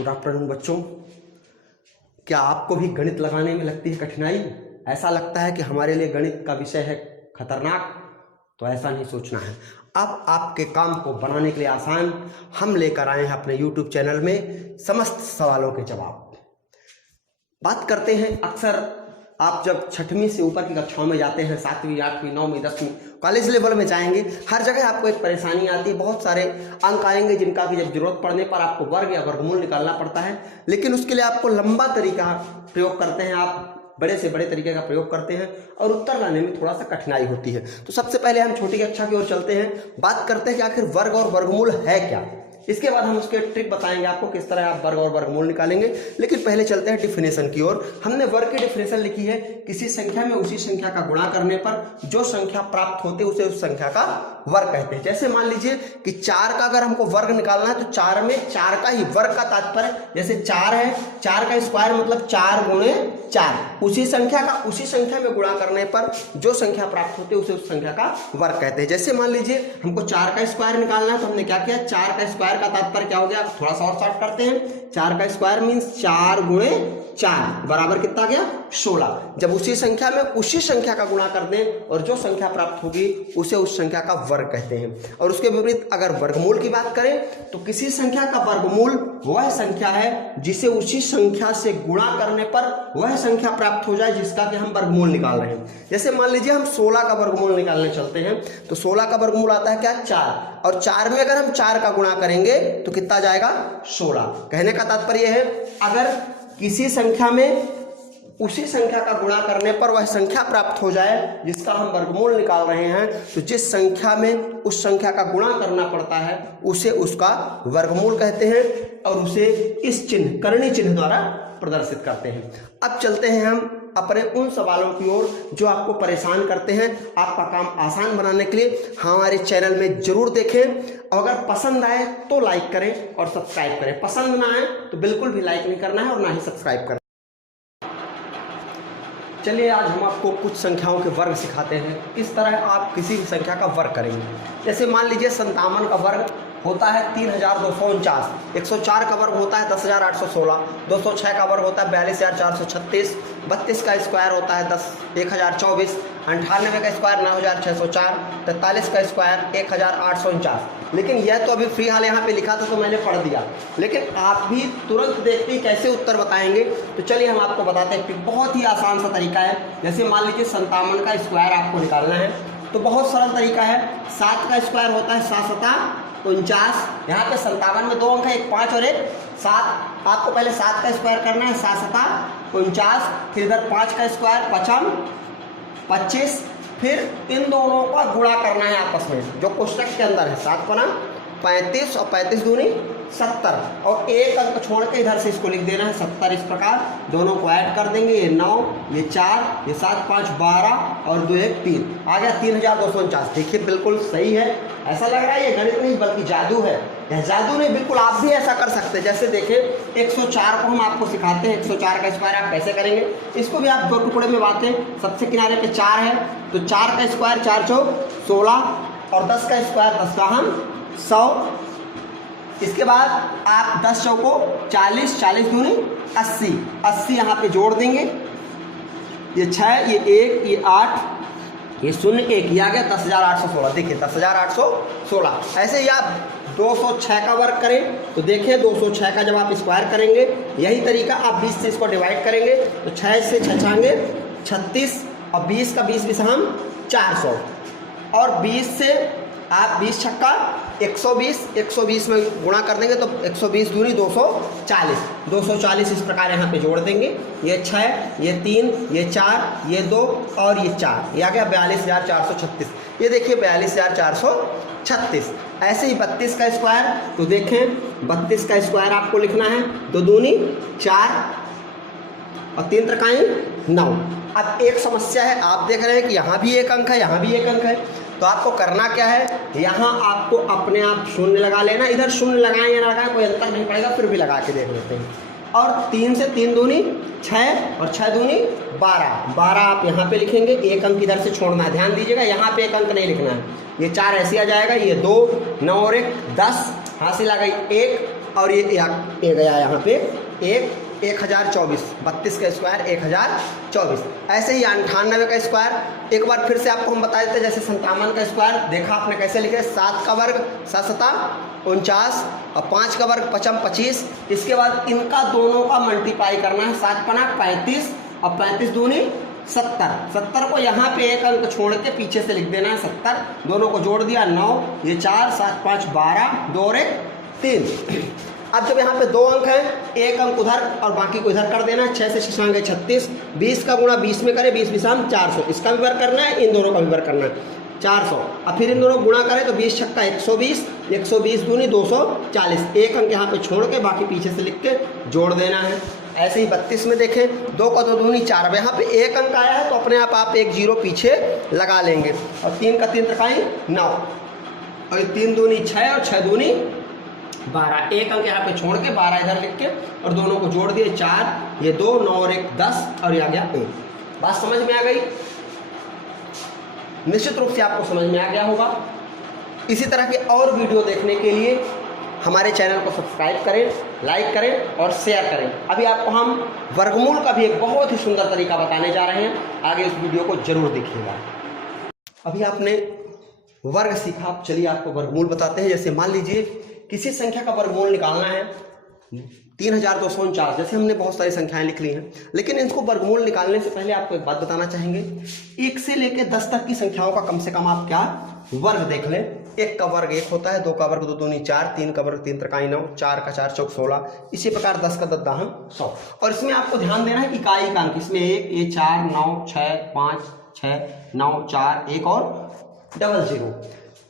Good afternoon बच्चों। क्या आपको भी गणित लगाने में लगती है कठिनाई? ऐसा लगता है कि हमारे लिए गणित का विषय है खतरनाक? तो ऐसा नहीं सोचना है। अब आपके काम को बनाने के लिए आसान हम लेकर आए हैं अपने YouTube चैनल में समस्त सवालों के जवाब। बात करते हैं, अक्सर आप जब छठवीं से ऊपर की कक्षाओं में जाते हैं, 7वीं 8वीं 9वीं 10वीं कॉलेज लेवल में जाएंगे, हर जगह आपको एक परेशानी आती है। बहुत सारे अंक आएंगे जिनका कि जब जरूरत पड़ने पर आपको वर्ग या वर्गमूल निकालना पड़ता है, लेकिन उसके लिए आपको लंबा तरीका प्रयोग करते हैं, आप बड़े से बड़े तरीके का प्रयोग करते हैं और उत्तर लाने में थोड़ा सा कठिनाई होती है। तो सबसे पहले हम छोटी कक्षा की ओर चलते हैं, बात करते हैं कि आखिर वर्ग और वर्गमूल है क्या। इसके बाद हम उसके ट्रिक बताएंगे आपको किस तरह आप वर्ग और वर्गमूल निकालेंगे। लेकिन पहले चलते हैं डिफिनेशन की ओर। हमने वर्ग की डिफिनेशन लिखी है, किसी संख्या में उसी संख्या का गुणा करने पर जो संख्या प्राप्त होती है उसे उस संख्या का वर्ग कहते हैं। जैसे मान लीजिए कि 4 का अगर हमको वर्ग निकालना है तो 4 में 4 का ही वर्ग का तात्पर्य, जैसे 4 है, 4 का स्क्वायर मतलब 4 गुणे 4, उसी संख्या का उसी संख्या में गुणा करने पर जो संख्या प्राप्त होती है उसे उस संख्या का वर्ग कहते हैं। जैसे मान लीजिए हमको 4 का स्क्वायर निकालना है तो हमने क्या किया, 4 का स्क्वायर का तात्पर्य क्या हो गया, थोड़ा सा और शॉर्ट करते हैं। 4 का स्क्वायर मीन्स 4 गुणे 4 बराबर कितना गया, 16। जब उसी संख्या में उसी संख्या का गुणा कर दें और जो संख्या प्राप्त होगी उसे उस संख्या का वर्ग कहते हैं। और उसके विपरीत अगर वर्गमूल की बात करें तो किसी संख्या का वर्गमूल वह संख्या है जिसे उसी संख्या से गुणा करने पर वह संख्या प्राप्त हो जाए जिसका कि हम वर्गमूल निकाल रहे हैं। जैसे मान लीजिए हम 16 का वर्गमूल निकालने चलते हैं तो 16 का वर्गमूल आता है क्या, 4, और 4 में अगर हम 4 का गुणा करेंगे तो कितना जाएगा, 16। कहने का तात्पर्य है अगर किसी संख्या में उसी संख्या का गुणा करने पर वह संख्या प्राप्त हो जाए जिसका हम वर्गमूल निकाल रहे हैं तो जिस संख्या में उस संख्या का गुणा करना पड़ता है उसे उसका वर्गमूल कहते हैं और उसे इस चिन्ह करणी चिन्ह द्वारा प्रदर्शित करते हैं। अब चलते हैं हम अपने उन सवालों की ओर जो आपको परेशान करते हैं। आपका काम आसान बनाने के लिए हमारे चैनल में जरूर देखें, अगर पसंद आए तो लाइक करें और सब्सक्राइब करें, पसंद ना आए तो बिल्कुल भी लाइक नहीं करना है और ना ही सब्सक्राइब करना। चलिए आज हम आपको कुछ संख्याओं के वर्ग सिखाते हैं, किस तरह आप किसी भी संख्या का वर्ग करेंगे। जैसे मान लीजिए 57 का वर्ग होता है 3249, 104 का वर्ग होता है 10,816, 206 का वर्ग होता है 42,436, 32 का स्क्वायर होता है 10,1024, 98 का स्क्वायर 9,604, 43 का स्क्वायर 1,849। लेकिन यह तो अभी फ्री हाल यहाँ पे लिखा था तो मैंने पढ़ दिया, लेकिन आप भी तुरंत देखते ही कैसे उत्तर बताएंगे। तो चलिए हम आपको बताते हैं कि बहुत ही आसान सा तरीका है। जैसे मान लीजिए 57 का स्क्वायर आपको निकालना है तो बहुत सरल तरीका है। 7 का स्क्वायर होता है 7 7 49, यहाँ पे 57 में 2 अंक है, एक 5 और एक 7। आपको पहले 7 का स्क्वायर करना है, 7 7 49, फिर इधर 5 का स्क्वायर 55 25, फिर इन दोनों का गुणा करना है आपस में जो कोष्टक के अंदर है। 7 गुना 35 और 35 दूनी 70, और एक अंक छोड़ के इधर से इसको लिख देना है 70। इस प्रकार दोनों को ऐड कर देंगे, ये 9, ये 4, ये 7 5 12 और 2 1 3, आ गया 3249। देखिए बिल्कुल सही है। ऐसा लग रहा है ये गणित नहीं बल्कि जादू है। यह जादू नहीं, बिल्कुल आप भी ऐसा कर सकते हैं। जैसे देखिए 104 को हम आपको सिखाते हैं, 104 का स्क्वायर आप कैसे करेंगे। इसको भी आप 2 टुकड़े में बांटें, सबसे किनारे पे 4 है तो 4 का स्क्वायर 4 चौक 16 और 10 का स्क्वायर 10 का हम 100। इसके बाद आप 10 चौको 40, 40 दूनी 80, 80 यहाँ पे जोड़ देंगे। ये 6, ये 1, ये 8, ये 0 1, ये आ गया 10,816। देखिए 10,816। ऐसे ही आप 206 का वर्ग करें तो देखिए 206 का जब आप स्क्वायर करेंगे यही तरीका आप 20 से इसको डिवाइड करेंगे तो 6 से 6 छांगे 36 और 20 का 20 20 हम 400, और 20 से आप 20 छक्का 120, 120 में गुणा कर देंगे तो 120 दूनी 240, 240 इस प्रकार यहाँ पे जोड़ देंगे। ये 6, ये 3, ये 4, ये 2 और ये 4, ये आ गया 42,436। ये देखिए 42,436। ऐसे ही 32 का स्क्वायर तो देखें 32 का स्क्वायर आपको लिखना है, 2 दूनी 4 और 3 त्रिकाई 9। अब एक समस्या है, आप देख रहे हैं कि यहाँ भी एक अंक है, यहाँ भी एक अंक है, तो आपको करना क्या है, यहाँ आपको अपने आप शून्य लगा लेना। इधर शून्य लगाएं या ना लगाएं कोई अंतर नहीं पड़ेगा, फिर भी लगा के देख लेते हैं। और 3 से 3 दूनी 6 और 6 दूनी 12, 12 आप यहाँ पे लिखेंगे, एक अंक इधर से छोड़ना है। ध्यान दीजिएगा यहाँ पे एक अंक नहीं लिखना है। ये 4 ऐसे आ जाएगा, ये 2 9 और 1 10, हासिल आ गई 1 और ये ये गया यहाँ पे 1024, 32 का स्क्वायर 1024। ऐसे ही 98 का स्क्वायर एक बार फिर से आपको हम बता देते हैं। जैसे 57 का स्क्वायर देखा आपने कैसे लिखे, 7 का वर्ग 7 सता 49 और 5 का वर्ग 5 25। इसके बाद इनका दोनों का मल्टीप्लाई करना है, 7 पना 35 और 35 दूनी 70। 70 को यहाँ पे एक अंक छोड़ के पीछे से लिख देना है 70। दोनों को जोड़ दिया 9, ये 4 7 5 12, 2 और 1 3। अब जब यहाँ पे 2 अंक हैं, एक अंक उधर और बाकी को इधर कर देना है। 6 से 6 गए 36, 20 का गुणा 20 में करें, 20 20 400, इसका भी वर्ग करना है, इन दोनों का भी वर्ग करना है 400। अब फिर इन दोनों गुणा करें तो 20 छक्का 120, 120 दूनी 240। एक अंक यहाँ पे छोड़ के बाकी पीछे से लिख के जोड़ देना है। ऐसे ही 32 में देखें, 2 का 2 दूनी 4। अब यहाँ पे एक अंक आया है तो अपने आप एक 0 पीछे लगा लेंगे। और 3 का 3 त्रिकाई 9 और 3 दूनी 6 और 6 दूनी 12। एक अंक यहाँ पे छोड़ के 12 इधर लिख के और दोनों को जोड़ दिए 4, ये 2, 9 और 1 10 और ये आ गया 1। बात समझ में आ गई? निश्चित रूप से आपको समझ में आ गया होगा। इसी तरह के और वीडियो देखने के लिए हमारे चैनल को सब्सक्राइब करें, लाइक करें और शेयर करें। अभी आपको हम वर्गमूल का भी एक बहुत ही सुंदर तरीका बताने जा रहे हैं, आगे इस वीडियो को जरूर देखिएगा। अभी आपने वर्ग सीखा, चलिए आपको वर्गमूल बताते हैं। जैसे मान लीजिए किसी संख्या का वर्गमूल निकालना है 3249। जैसे हमने बहुत सारी संख्याएं लिख ली हैं, लेकिन इनको वर्गमूल निकालने से पहले आपको एक बात बताना चाहेंगे। 1 से लेकर 10 तक की संख्याओं का कम से कम आप क्या वर्ग देख लें। 1 का वर्ग 1 होता है, 2 का वर्ग 2 दूनी 4, 3 का वर्ग 3 त्रिकाई 9, 4 का 4 चौक 16। इसी प्रकार 10 का 10 दाहन 100। और इसमें आपको ध्यान देना है इकाई का अंक। इसमें 1 ये 4 9 6 5 6 9 4 1 और 00।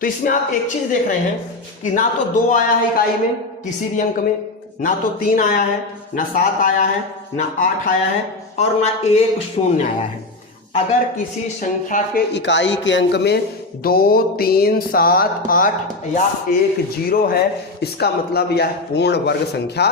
तो इसमें आप एक चीज देख रहे हैं कि ना तो 2 आया है इकाई में किसी भी अंक में, ना तो 3 आया है, ना 7 आया है, ना 8 आया है और ना 1 शून्य आया है। अगर किसी संख्या के इकाई के अंक में 2 3 7 8 या 1 0 है, इसका मतलब यह पूर्ण वर्ग संख्या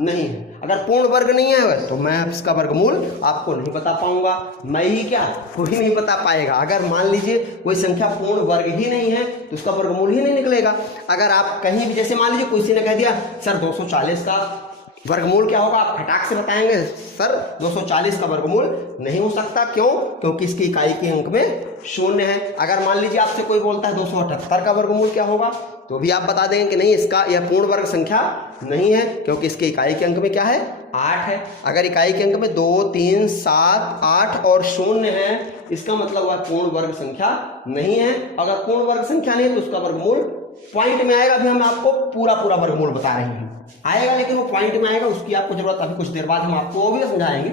नहीं है। अगर पूर्ण वर्ग नहीं है तो मैं इसका वर्गमूल आपको नहीं बता पाऊंगा। मैं ही क्या, कोई नहीं बता पाएगा। अगर मान लीजिए कोई संख्या पूर्ण वर्ग ही नहीं है तो उसका वर्गमूल ही नहीं निकलेगा। अगर आप कहीं भी, जैसे मान लीजिए किसी ने कह दिया सर 240 का वर्गमूल क्या होगा, आप फटाक से बताएंगे सर 240 का वर्गमूल नहीं हो सकता। क्यों? क्योंकि इसकी इकाई के अंक में शून्य है। अगर मान लीजिए आपसे कोई बोलता है 278 का वर्गमूल क्या होगा, तो भी आप बता देंगे कि नहीं, इसका यह पूर्ण वर्ग संख्या नहीं है, क्योंकि इसके इकाई के अंक में क्या है 8 है। अगर इकाई के अंक में 2 3 7 8 और शून्य है, इसका मतलब वह पूर्ण वर्ग संख्या नहीं है। अगर पूर्ण वर्ग संख्या नहीं है तो उसका वर्गमूल पॉइंट में आएगा। अभी हम आपको पूरा वर्गमूल बता रहे हैं, आएगा लेकिन वो पॉइंट में आएगा, उसकी आपको जरूरत अभी कुछ देर बाद हम आपको वो भी समझाएंगे।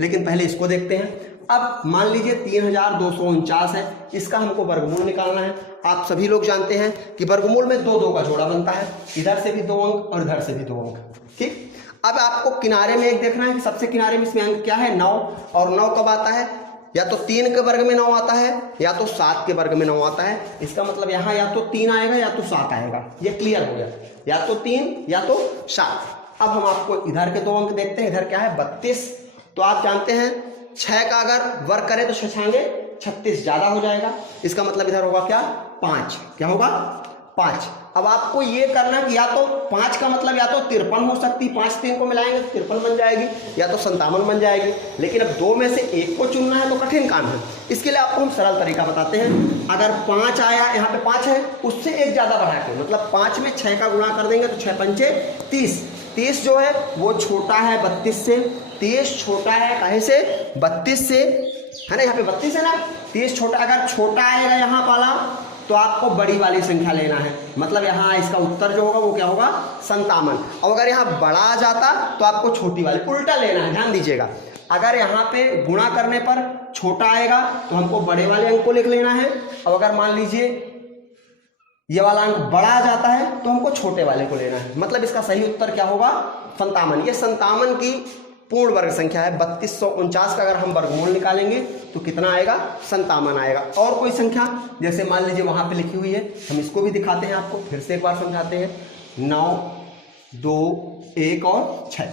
लेकिन पहले इसको देखते हैं। अब मान लीजिए 3249 है, इसका हमको वर्गमूल निकालना है। आप सभी लोग जानते हैं कि वर्गमूल में 2 का जोड़ा बनता है, इधर से भी 2 अंक और इधर से भी 2 अंक। ठीक, अब आपको किनारे में एक देखना है कि सबसे किनारे में इसमें अंक क्या है 9, और 9 कब आता है, या तो 3 के वर्ग में 9 आता है या तो 7 के वर्ग में 9 आता है। इसका मतलब यहाँ या तो 3 आएगा या तो 7 आएगा, ये क्लियर हो गया, या तो 3 या तो 7। अब हम आपको इधर के 2 अंक देखते हैं। इधर क्या है 32, तो आप जानते हैं 6 का अगर वर्ग करें तो 6 छांगे 36 ज्यादा हो जाएगा। इसका मतलब इधर होगा क्या 5, क्या होगा 5। अब आपको ये करना कि या तो 5 का मतलब या तो 53 हो सकती, 5 3 को मिलाएंगे तो 53 बन जाएगी, या तो 57 बन जाएगी। लेकिन अब 2 में से एक को चुनना है तो कठिन काम है। इसके लिए आपको हम सरल तरीका बताते हैं। अगर 5 आया, यहाँ पे 5 है, उससे एक ज्यादा बढ़ा के, मतलब 5 में 6 का गुणा कर देंगे तो 6 पंचे 30। 30 जो है वो छोटा है 32 से। 30 छोटा है काहे से, 32 से, है ना, यहाँ पे 32 है ना, 30 छोटा। अगर छोटा आएगा यहाँ वाला तो आपको बड़ी वाली संख्या लेना है, मतलब यहाँ इसका उत्तर जो होगा वो क्या होगा 57। और अगर यहाँ बड़ा आ जाता तो आपको छोटी वाली, उल्टा लेना है, ध्यान दीजिएगा। अगर यहाँ पे गुणा करने पर छोटा आएगा तो हमको बड़े वाले अंक को लिख लेना है, और अगर मान लीजिए ये वाला अंक बड़ा आ जाता है तो हमको छोटे वाले को लेना है। मतलब इसका सही उत्तर क्या होगा 57। ये 57 की पूर्ण वर्ग संख्या है। 3249 का अगर हम वर्गमूल निकालेंगे तो कितना आएगा 57 आएगा। और कोई संख्या जैसे मान लीजिए वहां पे लिखी हुई है, हम इसको भी दिखाते हैं आपको, फिर से एक बार समझाते हैं। 9 2 1 और 6,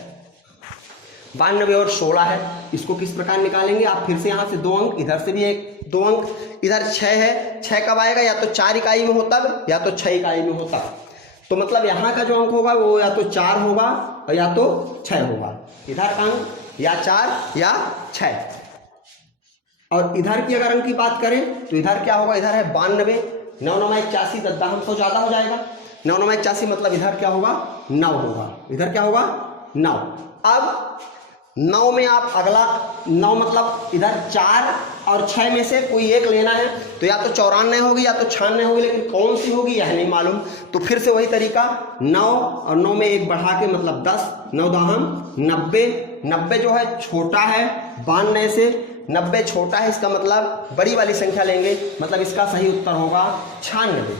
92 और 16 है। इसको किस प्रकार निकालेंगे, आप फिर से यहाँ से 2 अंक, इधर से भी 2 अंक, इधर 6 है, 6 कब आएगा, या तो 4 इकाई में होता है या तो 6 इकाई में होता है। तो मतलब यहाँ का जो अंक होगा वो या तो 4 होगा और या तो 6 होगा। इधर का अंक या 4 या 6। और इधर की अगर अंक की बात करें तो इधर क्या होगा, इधर है 92, 9 9 81, 10 तो ज़्यादा हो जाएगा। 9 9 81 मतलब इधर क्या होगा 9 होगा, इधर क्या होगा 9। अब 9 में आप अगला 9 मतलब इधर 4 और 6 में से कोई एक लेना है, तो या तो 94 होगी या तो 96 होगी, लेकिन कौन सी होगी यह नहीं मालूम। तो फिर से वही तरीका, 9 और 9 में एक बढ़ा के मतलब 10, 9 दाहम 90। 90 जो है छोटा है 92 से, 90 छोटा है, इसका मतलब बड़ी वाली संख्या लेंगे, मतलब इसका सही उत्तर होगा 96।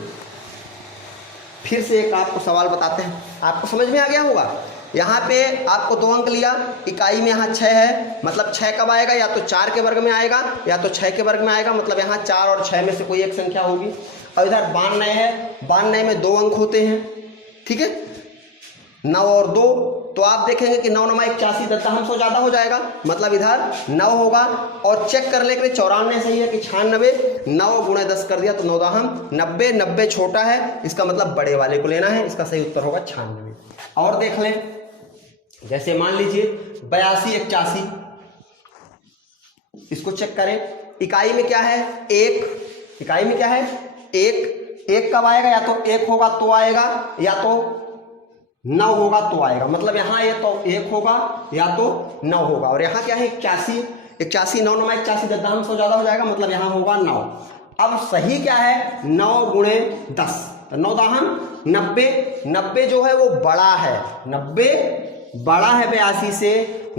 फिर से एक आपको सवाल बताते हैं, आपको समझ में आ गया होगा। यहाँ पे आपको 2 अंक लिया, इकाई में यहाँ 6 है, मतलब 6 कब आएगा, या तो 4 के वर्ग में आएगा या तो 6 के वर्ग में आएगा, मतलब यहाँ 4 और 6 में से कोई एक संख्या होगी। और इधर 92 है, 92 में 2 अंक होते हैं, ठीक है, 9 और 2। तो आप देखेंगे कि 9 9 81, 10 ज़्यादा हो जाएगा, मतलब इधर 9 होगा। और चेक कर ले 94 सही है कि 96, 9 गुणा 10 कर दिया तो 9 दाहम 90, 90 छोटा है, इसका मतलब बड़े वाले को लेना है, इसका सही उत्तर होगा 96। और देख लें, जैसे मान लीजिए 82 81, इसको चेक करें, इकाई में क्या है 1, इकाई में क्या है 1, 1 कब आएगा, या तो 1 होगा तो आएगा, या तो 9 होगा तो आएगा, मतलब यहाँ ये तो 1 होगा या तो 9 होगा। और यहाँ क्या है 81, 81 9 9 81, 10 ज़्यादा हो जाएगा, मतलब यहाँ होगा 9। अब सही क्या है 9 गुणे 10, 9 दाहम 90, 90 जो है वो बड़ा है, 90 बड़ा है 82 से,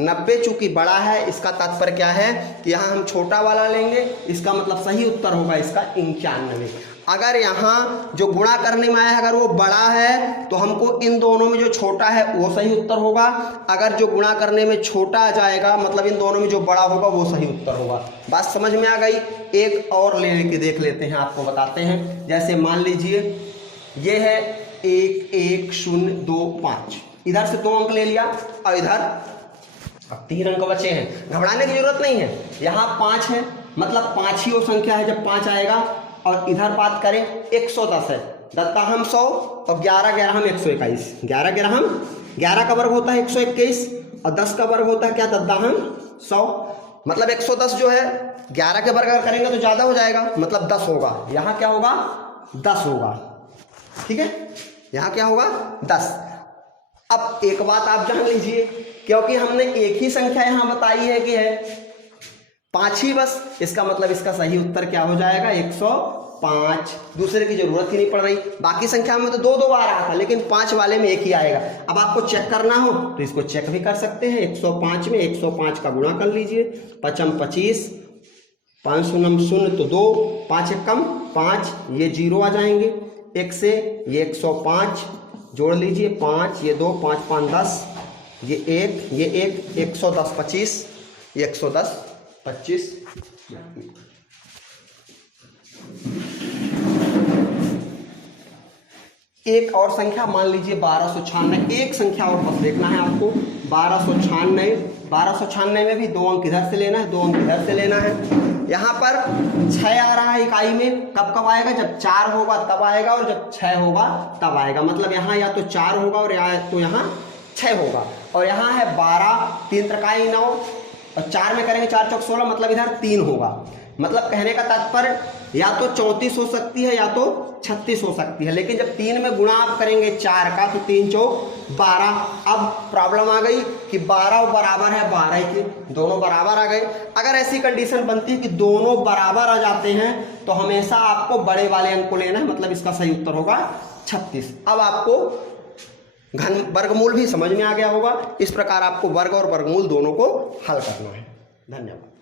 90 चूंकि बड़ा है, इसका तात्पर्य क्या है कि यहाँ हम छोटा वाला लेंगे, इसका मतलब सही उत्तर होगा इसका 91। अगर यहाँ जो गुणा करने में आया अगर वो बड़ा है तो हमको इन दोनों में जो छोटा है वो सही उत्तर होगा, अगर जो गुणा करने में छोटा आ जाएगा मतलब इन दोनों में जो बड़ा होगा वो सही उत्तर होगा। बात समझ में आ गई। एक और ले के देख लेते हैं, आपको बताते हैं। जैसे मान लीजिए ये है 1 1 0 2 5, इधर से 2 अंक ले लिया और इधर अब 3 अंक बचे हैं, घबराने की जरूरत नहीं है। यहाँ 5 है, मतलब 5 ही वो संख्या है जब 5 आएगा। और इधर बात करें 110 है, 10 हम 100 और 11 11 हम 121, 11 11 हम 11 का वर्ग होता है 121 और 10 का वर्ग होता है क्या 10 हम 100, मतलब 110 जो है 11 के वर्ग अगर करेंगे तो ज़्यादा हो जाएगा, मतलब 10 होगा। यहाँ क्या होगा 10 होगा, ठीक है, यहाँ क्या होगा 10। अब एक बात आप जान लीजिए, क्योंकि हमने एक ही संख्या यहाँ बताई है कि है 5 ही बस, इसका मतलब इसका सही उत्तर क्या हो जाएगा 105। दूसरे की जरूरत ही नहीं पड़ रही, बाकी संख्या में तो 2 बार आया था, लेकिन 5 वाले में एक ही आएगा। अब आपको चेक करना हो तो इसको चेक भी कर सकते हैं। 105 में 105 का गुणा कर लीजिए, 5 25, 5 0 0 तो 2, 5 1 कम 5, ये 0 आ जाएंगे। 1 से ये 105 जोड़ लीजिए, 5 ये 2, 5 5 10, ये 1 ये 1, 110 25, ये 110 25। एक और संख्या मान लीजिए 1296, एक संख्या और बस देखना है आपको 1296। 1296 में भी 2 अंक इधर से लेना है, 2 अंक इधर से लेना है। यहाँ पर 6 आ रहा है इकाई में, कब कब आएगा जब 4 होगा तब आएगा और जब 6 होगा तब आएगा, मतलब यहाँ या तो 4 होगा और या तो यहाँ 6 होगा। और यहाँ है 12, 3 त्रिकाई 9 और 4 में करेंगे 4 चौक 16, मतलब इधर 3 होगा। मतलब कहने का तात्पर्य या तो 34 हो सकती है या तो 36 हो सकती है, लेकिन जब 3 में गुणा आप करेंगे 4 का तो 3 चौक 12। अब प्रॉब्लम आ गई कि 12 बराबर है 12 के, दोनों बराबर आ गए। अगर ऐसी कंडीशन बनती है कि दोनों बराबर आ जाते हैं तो हमेशा आपको बड़े वाले अंक को लेना है, मतलब इसका सही उत्तर होगा 36। अब आपको घन वर्गमूल भी समझ में आ गया होगा। इस प्रकार आपको वर्ग और वर्गमूल दोनों को हल करना है। धन्यवाद।